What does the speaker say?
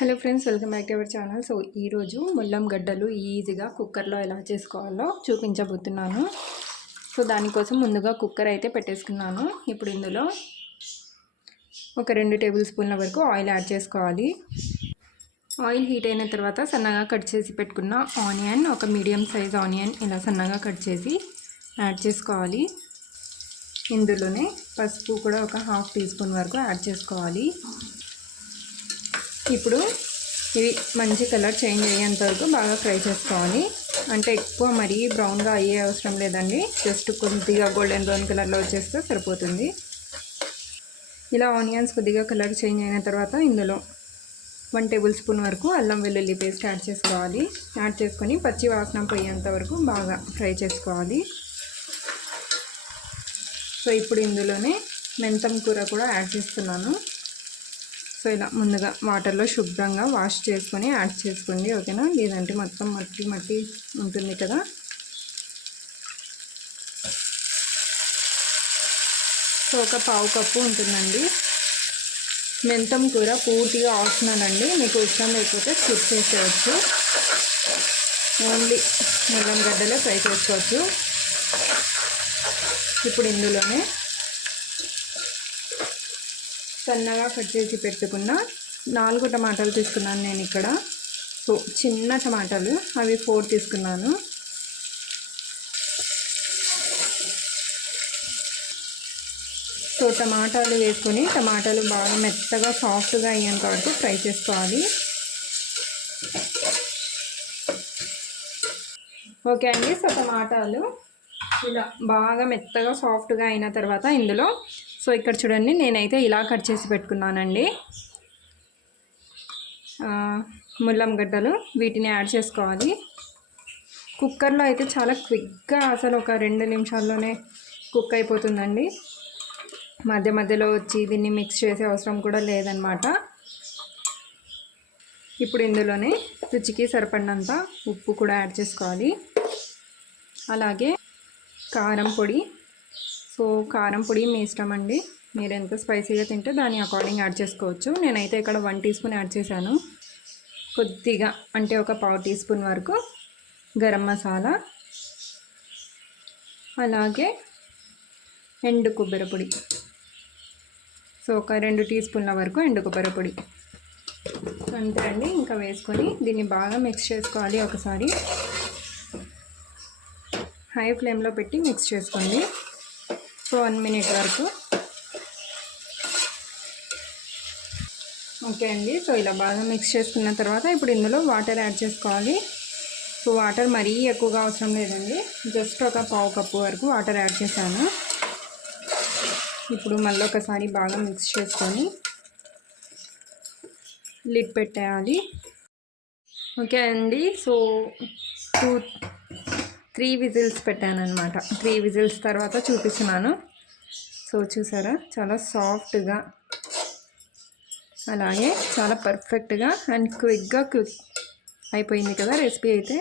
Hello friends, welcome back to our channel. So ఈరోజు ముల్లం గడ్డలు ఈజీగా కుక్కర్లో ఎలా చేసుకోవాలో చూపించబోతున్నాను. సో దానికోసం ముందుగా కుక్కర్ అయితే పెట్టేసుకున్నాను. ఇప్పుడు ఇందులో ఒక 2 టేబుల్ స్పూన్ల వరకు ఆయిల్ యాడ్ చేసుకోవాలి. ఆయిల్ హీట్ అయిన తర్వాత సన్నగా కట్ చేసి పెట్టుకున్న ఆనియన్, ఒక మీడియం సైజ్ ఆనియన్ ఇలా సన్నగా కట్ చేసి యాడ్ చేసుకోవాలి. ఇందులోనే పసుపు కూడా ఒక 1/2 టీ స్పూన్ వరకు యాడ్ చేసుకోవాలి. ఇప్పుడు ఇవి మంచి కలర్ చేంజ్ అయ్యేంత వరకు బాగా ఫ్రై చేసుకోవాలి. అంటే ఎక్కువ మరీ బ్రౌన్గా అయ్యే అవసరం లేదండి, జస్ట్ కొద్దిగా గోల్డెన్ బ్రౌన్ కలర్లో వచ్చేస్తే సరిపోతుంది. ఇలా ఆనియన్స్ కొద్దిగా కలర్ చేంజ్ అయిన తర్వాత ఇందులో 1 టేబుల్ స్పూన్ వరకు అల్లం వెల్లుల్లి పేస్ట్ యాడ్ చేసుకోవాలి. యాడ్ చేసుకొని పచ్చి వాసన పోయేంత వరకు బాగా ఫ్రై చేసుకోవాలి. సో ఇప్పుడు ఇందులోనే మెంతం కూర కూడా యాడ్ చేస్తున్నాను. సో ఇలా ముందుగా వాటర్లో శుభ్రంగా వాష్ చేసుకొని యాడ్ చేసుకోండి, ఓకేనా? లేదంటే మొత్తం మట్టి మట్టి ఉంటుంది కదా. సో ఒక 1/2 కప్పు ఉంటుందండి. మెంతం కూర పూర్తిగా ఆప్షనల్ అండి, మీకు ఇష్టం లేకపోతే స్కిప్ చేసేయచ్చు. ఓన్లీ ముల్లం గడ్డలే ఫ్రై చేసుకోవచ్చు. ఇప్పుడు ఇందులోనే సన్నగా కట్ చేసి పెట్టుకున్న 4 టమాటాలు తీసుకున్నాను నేను ఇక్కడ. సో చిన్న టమాటాలు అవి 4 తీసుకున్నాను. సో టమాటాలు వేసుకొని టమాటాలు బాగా మెత్తగా సాఫ్ట్గా అయ్యేంత వరకు ఫ్రై చేసుకోవాలి. ఓకే అండి. సో టమాటాలు ఇలా బాగా మెత్తగా సాఫ్ట్గా అయిన తర్వాత ఇందులో సో ఇక్కడ చూడండి, నేనైతే ఇలా కట్ చేసి పెట్టుకున్నానండి ముల్లం గడ్డలు. వీటిని యాడ్ చేసుకోవాలి. కుక్కర్లో అయితే చాలా క్విక్గా, అసలు ఒక 2 నిమిషాల్లోనే కుక్ అయిపోతుందండి. మధ్య మధ్యలో వచ్చి దీన్ని మిక్స్ చేసే అవసరం కూడా లేదనమాట. ఇప్పుడు ఇందులోనే రుచికి సరిపడినంత ఉప్పు కూడా యాడ్ చేసుకోవాలి. అలాగే కారం పొడి. సో కారం పొడి మీ ఇష్టం అండి, మీరు ఎంత స్పైసీగా తింటే దాని అకార్డింగ్ యాడ్ చేసుకోవచ్చు. నేనైతే ఇక్కడ 1 టీ స్పూన్ యాడ్ చేశాను. కొద్దిగా అంటే ఒక 1/2 టీ స్పూన్ వరకు గరం మసాలా, అలాగే ఎండు కొబ్బరి పొడి. సో ఒక 2 టీ స్పూన్ల వరకు ఎండు కొబ్బరి పొడి అంతే అండి. ఇంకా వేసుకొని దీన్ని బాగా మిక్స్ చేసుకోవాలి. ఒకసారి హై ఫ్లేమ్లో పెట్టి మిక్స్ చేసుకోండి. సో 1 మినిట్ వరకు. ఓకే అండి. సో ఇలా బాగా మిక్స్ చేసుకున్న తర్వాత ఇప్పుడు ఇందులో వాటర్ యాడ్ చేసుకోవాలి. సో వాటర్ మరీ ఎక్కువగా అవసరం లేదండి, జస్ట్ ఒక 1/2 కప్పు వరకు వాటర్ యాడ్ చేశాను. ఇప్పుడు మళ్ళీ ఒకసారి బాగా మిక్స్ చేసుకొని లిడ్ పెట్టేయాలి. ఓకే అండి. సో 3 విజిల్స్ పెట్టాను అనమాట. 3 విజిల్స్ తర్వాత చూపిస్తున్నాను. సో చూసారా, చాలా సాఫ్ట్గా అలాగే చాలా పర్ఫెక్ట్గా అండ్ క్విక్ అయిపోయింది కదా రెసిపీ అయితే.